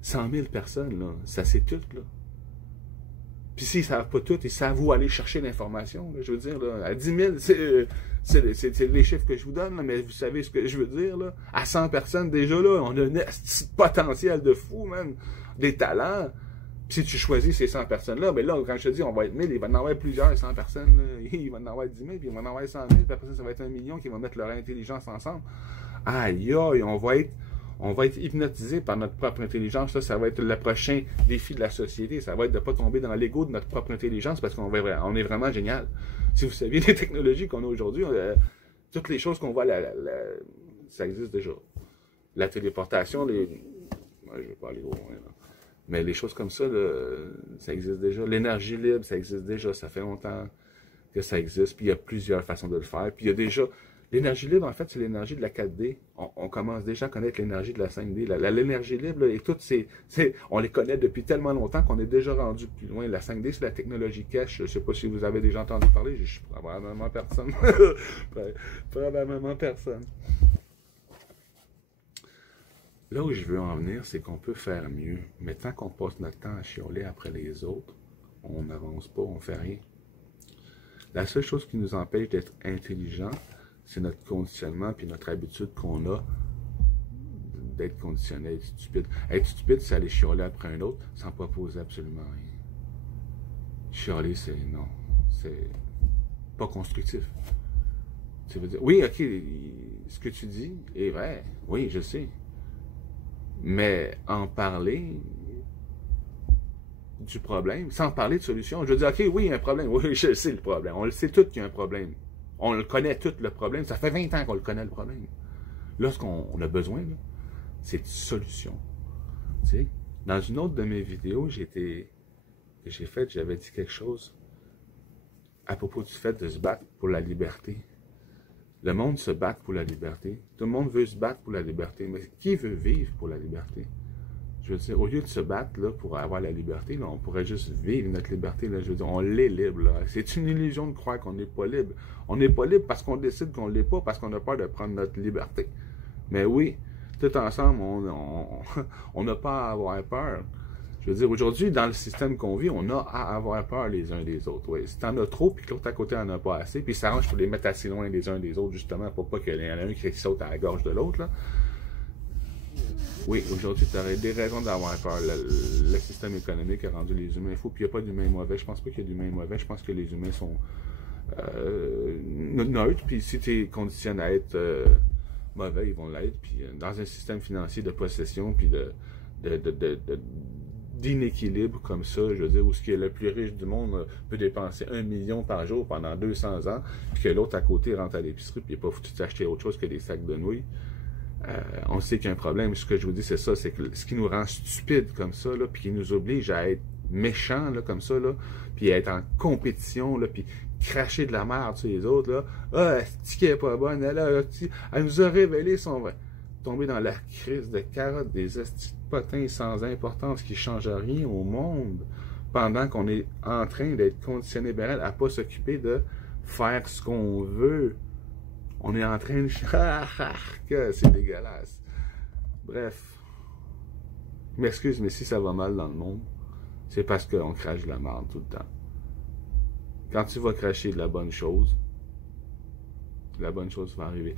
100 000 personnes, là, ça c'est tout, là. Puis s'ils ne savent pas tout, ils savent où aller chercher l'information. Je veux dire, là, à 10 000, c'est les chiffres que je vous donne, là, mais vous savez ce que je veux dire. Là. À 100 personnes, déjà, là, on a un potentiel de fou, même, des talents. Puis si tu choisis ces 100 personnes-là, ben là, quand je te dis, on va être 1000, il va en avoir plusieurs 100 personnes. Là. Il va en avoir 10 000, puis il va en avoir 100 000, puis après ça va être 1 million qui va mettre leur intelligence ensemble. Aïe, aïe, on On va être hypnotisé par notre propre intelligence. Là, ça va être le prochain défi de la société. Ça va être de ne pas tomber dans l'ego de notre propre intelligence parce qu'on est vraiment génial. Si vous saviez les technologies qu'on a aujourd'hui, toutes les choses qu'on voit, ça existe déjà. La téléportation, je ne vais pas aller au loin, là. Mais les choses comme ça, là, ça existe déjà. L'énergie libre, ça existe déjà. Ça fait longtemps que ça existe. Puis il y a plusieurs façons de le faire. Puis il y a déjà... L'énergie libre, en fait, c'est l'énergie de la 4D. On commence déjà à connaître l'énergie de la 5D. L'énergie libre, là, et toutes on les connaît depuis tellement longtemps qu'on est déjà rendu plus loin. La 5D, c'est la technologie cache. Je ne sais pas si vous avez déjà entendu parler. Je suis probablement personne. Probablement personne. Là où je veux en venir, c'est qu'on peut faire mieux. Mais tant qu'on passe notre temps à chialer après les autres, on n'avance pas, on ne fait rien. La seule chose qui nous empêche d'être intelligent, c'est notre conditionnement puis notre habitude qu'on a d'être conditionné à être stupide. Être stupide, c'est aller chialer après un autre sans proposer absolument rien. Chialer, c'est pas constructif. Tu veux dire, oui, ok, ce que tu dis est vrai, oui, je sais. Mais en parler du problème, sans parler de solution, je veux dire, ok, oui, il y a un problème, oui, je sais le problème, on le sait tous qu'il y a un problème. On le connaît tout, le problème. Ça fait 20 ans qu'on le connaît, le problème. Là, ce qu'on a besoin, c'est de solutions. Tu sais, dans une autre de mes vidéos, j'avais dit quelque chose à propos du fait de se battre pour la liberté. Le monde se bat pour la liberté. Tout le monde veut se battre pour la liberté. Mais qui veut vivre pour la liberté? Je veux dire, au lieu de se battre là, pour avoir la liberté, là, on pourrait juste vivre notre liberté. Là, je veux dire, on l'est libre. C'est une illusion de croire qu'on n'est pas libre. On n'est pas libre parce qu'on décide qu'on ne l'est pas, parce qu'on a peur de prendre notre liberté. Mais oui, tout ensemble, on n'a pas à avoir peur. Je veux dire, aujourd'hui, dans le système qu'on vit, on a à avoir peur les uns des autres. Oui, si t'en as trop, puis que l'autre à côté en a pas assez, puis ça arrange pour les mettre assez loin les uns des autres, justement, pour pas qu'il y en ait un qui saute à la gorge de l'autre, là. Oui, aujourd'hui, tu aurais des raisons d'avoir peur. Le système économique a rendu les humains fous, puis il n'y a pas d'humains mauvais. Je pense pas qu'il y ait d'humains mauvais. Je pense que les humains sont neutres, puis si tu es conditionné à être mauvais, ils vont l'être. Puis dans un système financier de possession, puis d'inéquilibre comme ça, je veux dire, où ce qui est le plus riche du monde peut dépenser 1 million par jour pendant 200 ans, puis que l'autre à côté rentre à l'épicerie, puis il n'est pas foutu d'acheter autre chose que des sacs de nouilles. On sait qu'il y a un problème. Ce que je vous dis, c'est ça, c'est que ce qui nous rend stupides comme ça, là, puis qui nous oblige à être méchants là, comme ça, là, puis à être en compétition, là, puis cracher de la merde sur les autres, là. Ah, c'est qui est pas bonne, elle nous a révélé son vrai. Tomber dans la crise de carottes, des estis de potins sans importance qui ne changent rien au monde, pendant qu'on est en train d'être conditionné à ne pas s'occuper de faire ce qu'on veut. On est en train de... que c'est dégueulasse. Bref. Je m'excuse, mais si ça va mal dans le monde, c'est parce qu'on crache de la merde tout le temps. Quand tu vas cracher de la bonne chose va arriver.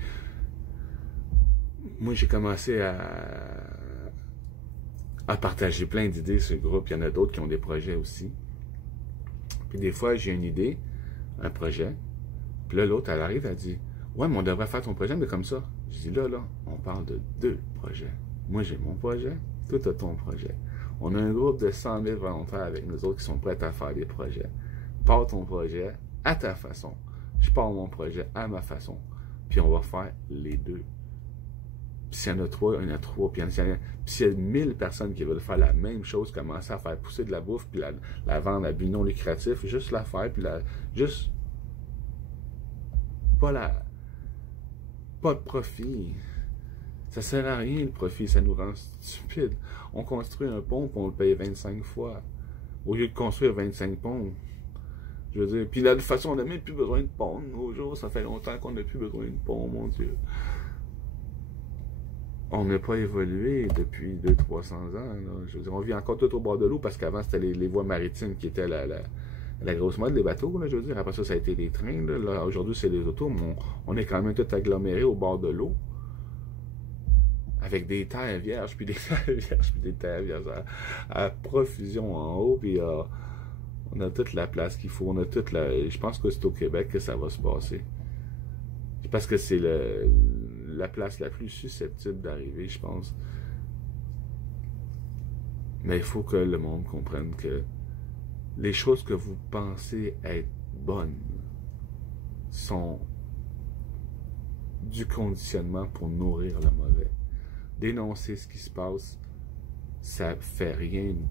Moi, j'ai commencé à partager plein d'idées sur le groupe. Il y en a d'autres qui ont des projets aussi. Puis des fois, j'ai une idée, un projet. Puis là, l'autre, elle arrive, elle dit... Ouais, mais on devrait faire ton projet, mais comme ça. Je dis là, on parle de 2 projets. Moi, j'ai mon projet, toi, tu as ton projet. On a un groupe de 100 000 volontaires avec nous autres qui sont prêts à faire des projets. Pars ton projet à ta façon. Je pars mon projet à ma façon. Puis on va faire les 2. Puis s'il y en a 3, il y en a 3. Puis s'il y a 1000 personnes qui veulent faire la même chose, commencer à faire pousser de la bouffe, puis la vendre à but non lucratif, juste la faire, puis juste pas de profit. Ça sert à rien le profit, ça nous rend stupides. On construit un pont puis on le paye 25 fois. Au lieu de construire 25 ponts. Je veux dire, puis là, de toute façon, on n'a même plus besoin de pont de nos jours. Ça fait longtemps qu'on n'a plus besoin de pont, mon Dieu. On n'a pas évolué depuis 200-300 ans. Là. Je veux dire, on vit encore tout au bord de l'eau parce qu'avant, c'était les voies maritimes qui étaient la grosse mode, les bateaux, là, je veux dire. Après ça a été les trains. Là, aujourd'hui, c'est les autos, mais on est quand même tout agglomérés au bord de l'eau. Avec des terres vierges, puis des terres vierges, puis des terres vierges à profusion en haut, puis on a toute la place qu'il faut. On a toute la... Je pense que c'est au Québec que ça va se passer. Parce que c'est la place la plus susceptible d'arriver, je pense. Mais il faut que le monde comprenne que les choses que vous pensez être bonnes sont du conditionnement pour nourrir le mauvais. Dénoncer ce qui se passe, ça fait rien de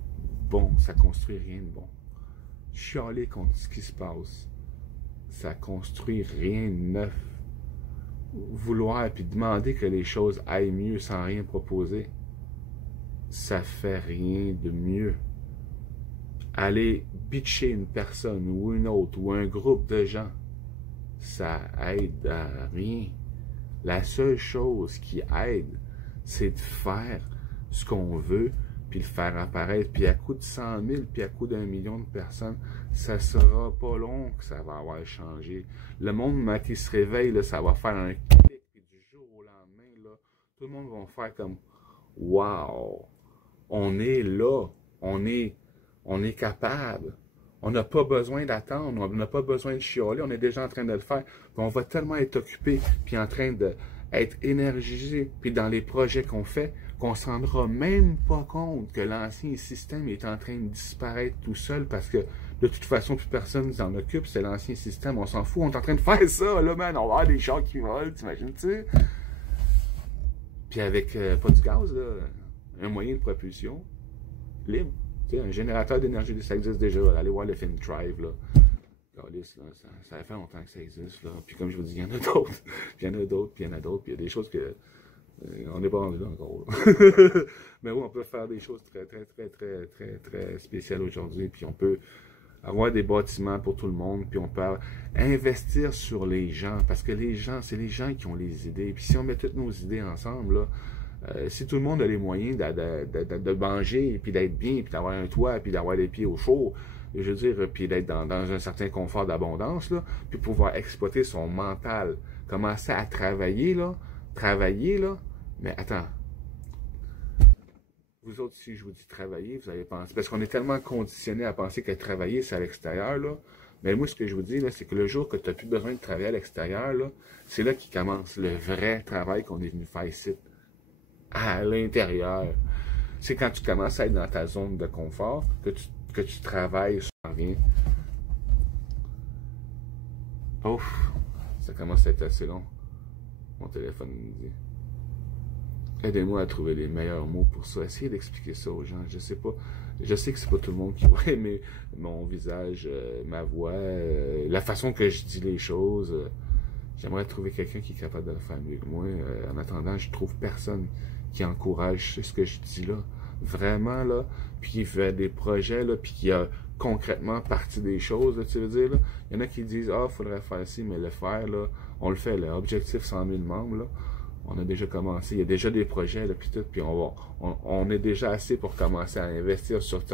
bon, ça construit rien de bon. Chialer contre ce qui se passe, ça construit rien de neuf. Vouloir puis demander que les choses aillent mieux sans rien proposer, ça fait rien de mieux. Aller bitcher une personne ou une autre ou un groupe de gens, ça aide à rien. La seule chose qui aide, c'est de faire ce qu'on veut, puis le faire apparaître. Puis à coup de 100 000, puis à coup d'1 million de personnes, ça sera pas long que ça va avoir changé. Le monde, quand il se réveille, là, ça va faire un clic, puis du jour au lendemain, là, tout le monde va faire comme « Wow! On est là! On est capable! » On n'a pas besoin d'attendre, on n'a pas besoin de chialer, on est déjà en train de le faire. Puis on va tellement être occupé, puis en train d'être énergisé, puis dans les projets qu'on fait, qu'on ne se rendra même pas compte que l'ancien système est en train de disparaître tout seul parce que de toute façon, plus personne s'en occupe, c'est l'ancien système, on s'en fout, on est en train de faire ça, là, man, on va avoir des chars qui volent, t'imagines-tu? Puis avec pas du gaz, là, un moyen de propulsion libre. Un générateur d'énergie, ça existe déjà. Allez voir le film Drive, là. Ça fait longtemps que ça existe, là. Puis comme je vous dis, il y en a d'autres. Puis il y en a d'autres, puis il y en a d'autres. Puis il y a des choses que on n'est pas rendu là encore. Mais oui, on peut faire des choses très spéciales aujourd'hui. Puis on peut avoir des bâtiments pour tout le monde. Puis on peut investir sur les gens. Parce que les gens, c'est les gens qui ont les idées. Puis si on met toutes nos idées ensemble, là, si tout le monde a les moyens de manger, puis d'être bien, puis d'avoir un toit, puis d'avoir les pieds au chaud, je veux dire, puis d'être dans un certain confort d'abondance, là, puis pouvoir exploiter son mental, commencer à travailler, là, mais attends, vous autres, si je vous dis travailler, vous allez penser, parce qu'on est tellement conditionné à penser que travailler, c'est à l'extérieur, là, mais moi, ce que je vous dis, là, c'est que le jour que tu n'as plus besoin de travailler à l'extérieur, là, c'est là qu'il commence le vrai travail qu'on est venu faire ici. À l'intérieur. C'est quand tu commences à être dans ta zone de confort que tu travailles sans rien. Ouf, ça commence à être assez long. Mon téléphone me dit. Aidez-moi à trouver les meilleurs mots pour ça. Essayez d'expliquer ça aux gens. Je sais pas. Je sais que c'est pas tout le monde qui va aimer mon visage, ma voix, la façon que je dis les choses. J'aimerais trouver quelqu'un qui est capable de le faire mieux que moi. En attendant, je trouve personne qui encourage ce que je dis là, vraiment là, puis qui fait des projets là, puis qui a concrètement partie des choses, là, tu veux dire là. Il y en a qui disent ah, faudrait faire ci, mais le faire là, on le fait là. Objectif 100 000 membres là, on a déjà commencé, il y a déjà des projets là, puis tout, puis on est déjà assez pour commencer à investir sur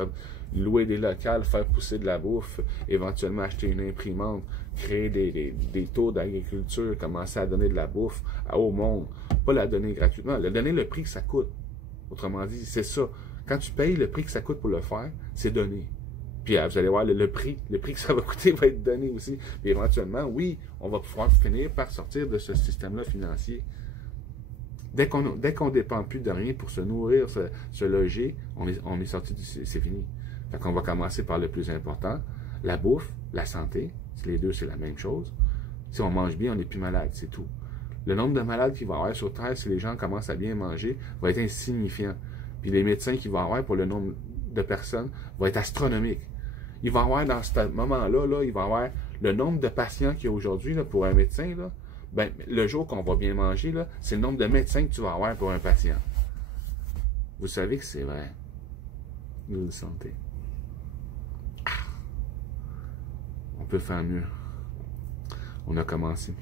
louer des locales, faire pousser de la bouffe, éventuellement acheter une imprimante, créer des tours d'agriculture, commencer à donner de la bouffe au monde. Pas la donner gratuitement, la donner le prix que ça coûte. Autrement dit, c'est ça. Quand tu payes le prix que ça coûte pour le faire, c'est donné. Puis vous allez voir, le prix que ça va coûter va être donné aussi. Puis éventuellement, oui, on va pouvoir finir par sortir de ce système-là financier. Dès qu'on ne dépend plus de rien pour se nourrir, se loger, on est sorti c'est fini. Fait qu'on va commencer par le plus important, la bouffe, la santé. Les deux, c'est la même chose. Si on mange bien, on n'est plus malade, c'est tout. Le nombre de malades qu'il va y avoir sur Terre, si les gens commencent à bien manger, va être insignifiant. Puis les médecins qu'il va y avoir pour le nombre de personnes va être astronomique. Il va y avoir, dans ce moment-là, là, il va y avoir le nombre de patients qu'il y a aujourd'hui pour un médecin. Là, ben, le jour qu'on va bien manger, c'est le nombre de médecins que tu vas avoir pour un patient. Vous savez que c'est vrai. Vous le sentez. On peut faire mieux. On a commencé.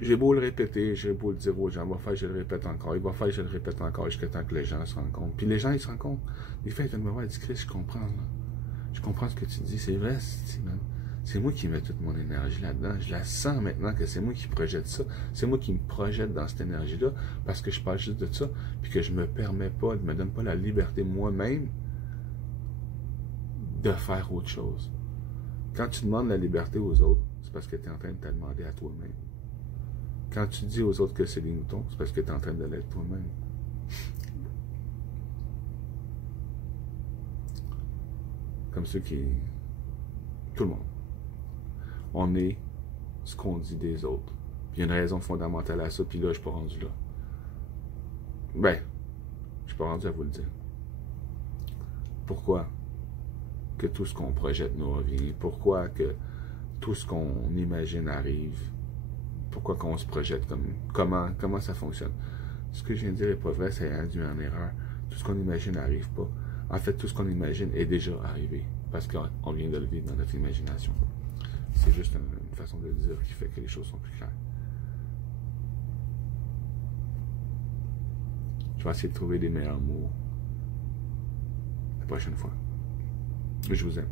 J'ai beau le répéter, j'ai beau le dire aux gens, il va faire, je le répète encore, il va faire, je le répète encore, jusqu'à temps que les gens se rendent compte. Puis les gens, ils se rendent compte. Des fois, ils viennent me voir et disent, Chris, je comprends. Là. Je comprends ce que tu dis, c'est vrai, c'est moi qui mets toute mon énergie là-dedans. Je la sens maintenant que c'est moi qui projette ça. C'est moi qui me projette dans cette énergie-là, parce que je parle juste de ça, puis que je me permets pas, je me donne pas la liberté moi-même de faire autre chose. Quand tu demandes la liberté aux autres, c'est parce que tu es en train de te demander à toi-même. Quand tu dis aux autres que c'est des moutons, c'est parce que tu es en train de l'être toi-même. Comme ceux qui... Tout le monde. On est ce qu'on dit des autres. Puis il y a une raison fondamentale à ça, puis là, je ne suis pas rendu là. Ben, je ne suis pas rendu à vous le dire. Pourquoi que tout ce qu'on projette nous revient? Pourquoi que tout ce qu'on imagine arrive? Pourquoi qu'on se projette comme... Comment ça fonctionne? Ce que je viens de dire n'est pas vrai, ça est induit en erreur. Tout ce qu'on imagine n'arrive pas. En fait, tout ce qu'on imagine est déjà arrivé. Parce qu'on vient de le vivre dans notre imagination. C'est juste une façon de dire qui fait que les choses sont plus claires. Je vais essayer de trouver des meilleurs mots la prochaine fois. Je vous aime.